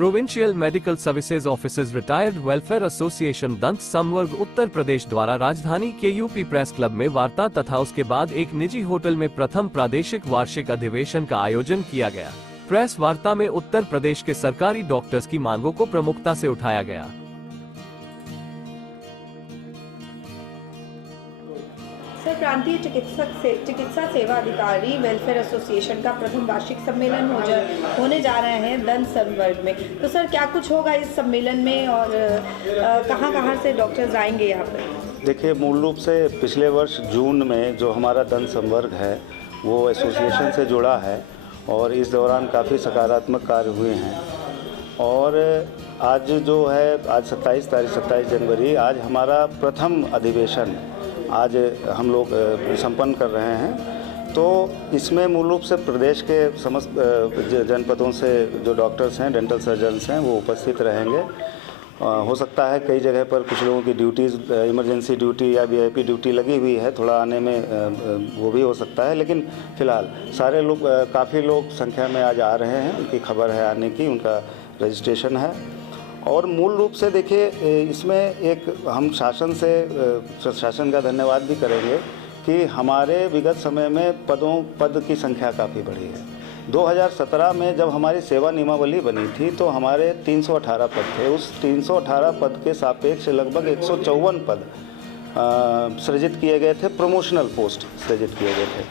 Provincial medical services officers retired welfare association दंत संवर्ग उत्तर प्रदेश द्वारा राजधानी के यूपी प्रेस क्लब में वार्ता तथा उसके बाद एक निजी होटल में प्रथम प्रादेशिक वार्षिक अधिवेशन का आयोजन किया गया। प्रेस वार्ता में उत्तर प्रदेश के सरकारी डॉक्टर्स की मांगों को प्रमुखता से उठाया गया। सर, प्रांतीय चिकित्सा सेवा अधिकारी वेलफेयर एसोसिएशन का प्रथम वार्षिक सम्मेलन होने जा रहे हैं दंत संवर्ग में। तो सर, क्या कुछ होगा इस सम्मेलन में और कहां से डॉक्टर्स आएंगे यहाँ पर? देखिए, मूल रूप से पिछले वर्ष जून में जो हमारा दंत संवर्ग है वो एसोसिएशन से जुड़ा है और इस दौरान काफ़ी सकारात्मक कार्य हुए हैं। और आज जो है, आज 27 जनवरी, आज हमारा प्रथम अधिवेशन आज हम लोग संपन्न कर रहे हैं। तो इसमें मूल रूप से प्रदेश के समस्त जनपदों से जो डॉक्टर्स हैं, डेंटल सर्जन्स हैं, वो उपस्थित रहेंगे। हो सकता है कई जगह पर कुछ लोगों की ड्यूटीज़, इमरजेंसी ड्यूटी या वीआईपी ड्यूटी लगी हुई है, थोड़ा आने में वो भी हो सकता है, लेकिन फ़िलहाल सारे लोग, काफ़ी लोग संख्या में आज आ रहे हैं। उनकी खबर है आने की, उनका रजिस्ट्रेशन है। और मूल रूप से देखिए, इसमें एक हम शासन का धन्यवाद भी करेंगे कि हमारे विगत समय में पद की संख्या काफ़ी बढ़ी है। 2017 में जब हमारी सेवा नियमावली बनी थी तो हमारे 318 पद थे। उस 318 पद के सापेक्ष लगभग 154 पद सृजित किए गए थे, प्रमोशनल पोस्ट सृजित किए गए थे।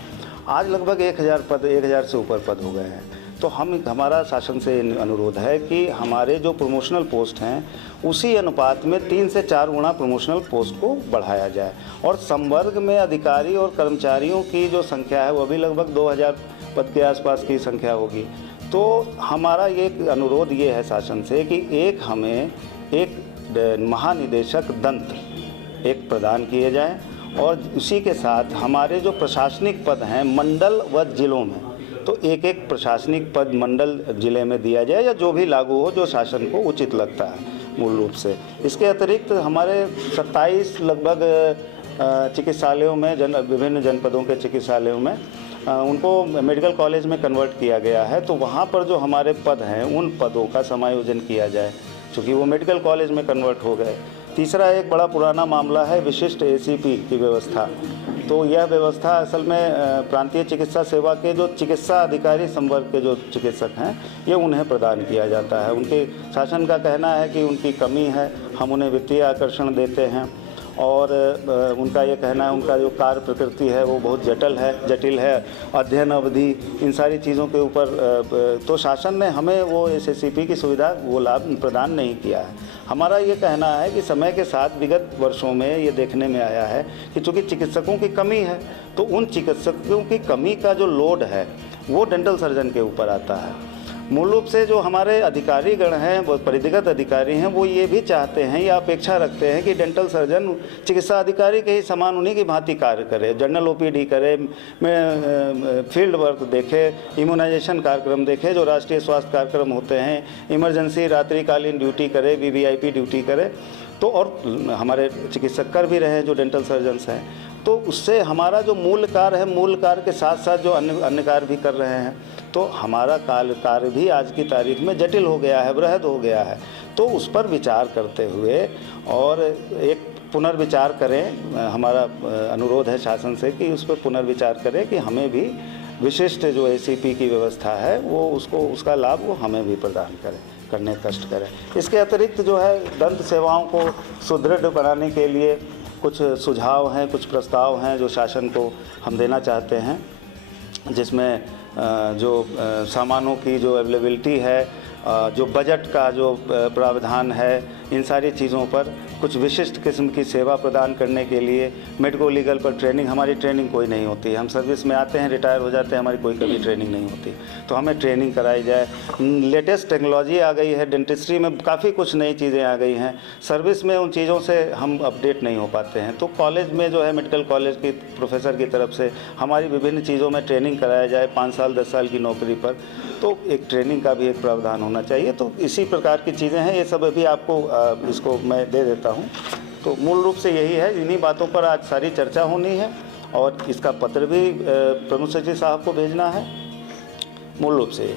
आज लगभग 1000 से ऊपर पद हो गए हैं। तो हमारा शासन से अनुरोध है कि हमारे जो प्रमोशनल पोस्ट हैं उसी अनुपात में 3 से 4 गुना प्रमोशनल पोस्ट को बढ़ाया जाए। और संवर्ग में अधिकारी और कर्मचारियों की जो संख्या है वो भी लगभग 2000 पद के आसपास की संख्या होगी। तो हमारा ये अनुरोध ये है शासन से कि हमें एक महानिदेशक दंत प्रदान किए जाएँ और उसी के साथ हमारे जो प्रशासनिक पद हैं मंडल व जिलों में, तो एक प्रशासनिक पद मंडल जिले में दिया जाए या जो भी लागू हो, जो शासन को उचित लगता है मूल रूप से। इसके अतिरिक्त हमारे 27 लगभग चिकित्सालयों में, विभिन्न जनपदों के चिकित्सालयों में उनको मेडिकल कॉलेज में कन्वर्ट किया गया है। तो वहाँ पर जो हमारे पद हैं उन पदों का समायोजन किया जाए, चूँकि वो मेडिकल कॉलेज में कन्वर्ट हो गए। तीसरा एक बड़ा पुराना मामला है विशिष्ट एसीपी की व्यवस्था। तो यह व्यवस्था असल में प्रांतीय चिकित्सा सेवा के जो चिकित्सा अधिकारी संवर्ग के जो चिकित्सक हैं, ये उन्हें प्रदान किया जाता है। उनके शासन का कहना है कि उनकी कमी है, हम उन्हें वित्तीय आकर्षण देते हैं। और उनका ये कहना है, उनका जो कार्य प्रकृति है वो बहुत जटिल है, अध्ययन अवधि, इन सारी चीज़ों के ऊपर तो शासन ने हमें वो एसएससीपी की सुविधा, वो लाभ प्रदान नहीं किया है। हमारा ये कहना है कि समय के साथ विगत वर्षों में ये देखने में आया है कि चूँकि चिकित्सकों की कमी है, तो उन चिकित्सकों की कमी का जो लोड है वो डेंटल सर्जन के ऊपर आता है। मूल रूप से जो हमारे अधिकारीगण हैं, वो परिधिगत अधिकारी हैं, वो ये भी चाहते हैं या अपेक्षा रखते हैं कि डेंटल सर्जन चिकित्सा अधिकारी के ही समान उन्हीं की भांति कार्य करे, जनरल ओपीडी करे, फील्ड वर्क देखे, इम्यूनाइजेशन कार्यक्रम देखे, जो राष्ट्रीय स्वास्थ्य कार्यक्रम होते हैं, इमरजेंसी रात्रिकालीन ड्यूटी करे, वीवीआईपी ड्यूटी करे। तो और हमारे चिकित्सक कर भी रहे हैं जो डेंटल सर्जन्स हैं। तो उससे हमारा जो मूल कार्य है, मूल कार्य के साथ साथ जो अन्य कार्य भी कर रहे हैं, तो हमारा कार्य भी आज की तारीख में जटिल हो गया है, बृहद हो गया है। तो उस पर विचार करते हुए और एक पुनर्विचार करें, हमारा अनुरोध है शासन से कि उस पर पुनर्विचार करें कि हमें भी विशिष्ट जो एसीपी की व्यवस्था है वो उसका लाभ वो हमें भी प्रदान करने कष्ट करें। इसके अतिरिक्त जो है दंत सेवाओं को सुदृढ़ बनाने के लिए कुछ सुझाव हैं, कुछ प्रस्ताव हैं जो शासन को हम देना चाहते हैं, जिसमें जो सामानों की जो अवेलेबिलिटी है, जो बजट का जो प्रावधान है, इन सारी चीज़ों पर कुछ विशिष्ट किस्म की सेवा प्रदान करने के लिए मेडिको लीगल पर ट्रेनिंग, हमारी ट्रेनिंग कोई नहीं होती। हम सर्विस में आते हैं, रिटायर हो जाते हैं, हमारी कोई कभी ट्रेनिंग नहीं होती। तो हमें ट्रेनिंग कराई जाए। लेटेस्ट टेक्नोलॉजी आ गई है, डेंटिस्ट्री में काफ़ी कुछ नई चीज़ें आ गई हैं, सर्विस में उन चीज़ों से हम अपडेट नहीं हो पाते हैं। तो कॉलेज में जो है मेडिकल कॉलेज की प्रोफेसर की तरफ से हमारी विभिन्न चीज़ों में ट्रेनिंग कराया जाए, 5 साल 10 साल की नौकरी पर, तो एक ट्रेनिंग का भी एक प्रावधान होना चाहिए। तो इसी प्रकार की चीज़ें हैं, ये सब अभी आपको इसको मैं दे देता हूँ। तो मूल रूप से यही है, इन्हीं बातों पर आज सारी चर्चा होनी है और इसका पत्र भी प्रमुख सचिव साहब को भेजना है। मूल रूप से